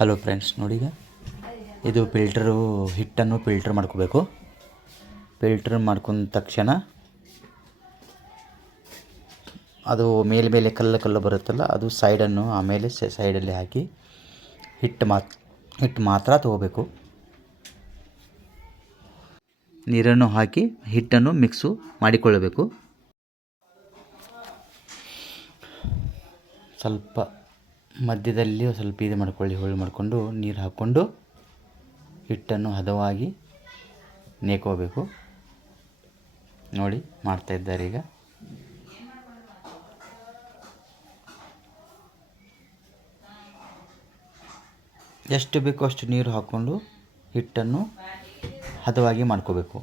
Hello friends, ನೋಡಿ ಈಗ ಇದು ಹಿಟ್ಟನ್ನು ಫಿಲ್ಟರ್ ಮಾಡ್ಕೋಬೇಕು. ಫಿಲ್ಟರ್ ಮಾಡ್ಕೊಂಡ ತಕ್ಷಣ ಅದು ಮೇಲೆ ಕಲ್ಲು ಬರುತ್ತಲ್ಲ, ಅದು ಸೈಡನ್ನು ಆಮೇಲೆ ಸೈಡಲ್ಲಿ ಹಾಕಿ ಹಿಟ್ಟು ಮಾತ್ರ ತಗೋಬೇಕು. ನೀರನ್ನು ಹಾಕಿ ಹಿಟ್ಟನ್ನು ಮಿಕ್ಸು ಮಾಡಿಕೊಳ್ಳಬೇಕು. ಸ್ವಲ್ಪ ಮಧ್ಯದಲ್ಲಿ ಸ್ವಲ್ಪ ಇದು ಮಾಡ್ಕೊಳ್ಳಿ, ಹೋಳಿ ಮಾಡಿಕೊಂಡು ನೀರು ಹಾಕ್ಕೊಂಡು ಹಿಟ್ಟನ್ನು ಹದವಾಗಿ ನೇಕೋಬೇಕು. ನೋಡಿ ಮಾಡ್ತಾ ಇದ್ದಾರೆ ಈಗ. ಎಷ್ಟು ಬೇಕೋ ಅಷ್ಟು ನೀರು ಹಾಕ್ಕೊಂಡು ಹಿಟ್ಟನ್ನು ಹದವಾಗಿ ಮಾಡ್ಕೋಬೇಕು.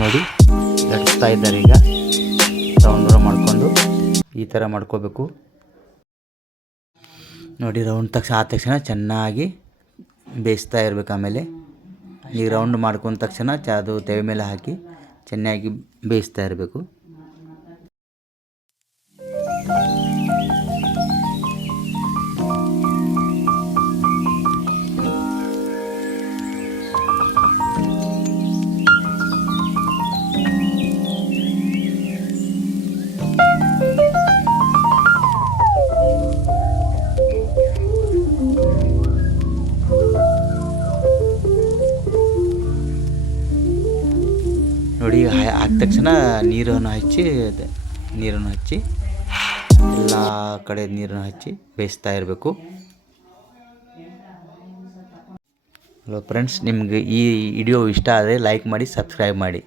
ನೋಡಿ ಲಟ್ಸ್ತಾ ಇದ್ದಾರೆ ಈಗ. ರೌಂಡ್ ಮಾಡಿಕೊಂಡು ಈ ಥರ ಮಾಡ್ಕೋಬೇಕು. ನೋಡಿ ರೌಂಡ್ ಆದ ತಕ್ಷಣ ಚೆನ್ನಾಗಿ ಬೇಯಿಸ್ತಾ ಇರಬೇಕು. ಆಮೇಲೆ ಈ ರೌಂಡ್ ಮಾಡ್ಕೊಂಡ ತಕ್ಷಣ ಅದು ತೆವೆ ಮೇಲೆ ಹಾಕಿ ಚೆನ್ನಾಗಿ ಬೇಯಿಸ್ತಾ ಇರಬೇಕು. ನೋಡಿ ಹಾಕಿದ ತಕ್ಷಣ ನೀರನ್ನು ಹಚ್ಚಿ ಎಲ್ಲ ಕಡೆ ನೀರನ್ನು ಹಚ್ಚಿ ಬೇಯಿಸ್ತಾ ಇರಬೇಕು. ಹಲೋ ಫ್ರೆಂಡ್ಸ್, ನಿಮಗೆ ಈ ವಿಡಿಯೋ ಇಷ್ಟ ಆದರೆ ಲೈಕ್ ಮಾಡಿ, ಸಬ್ಸ್ಕ್ರೈಬ್ ಮಾಡಿ.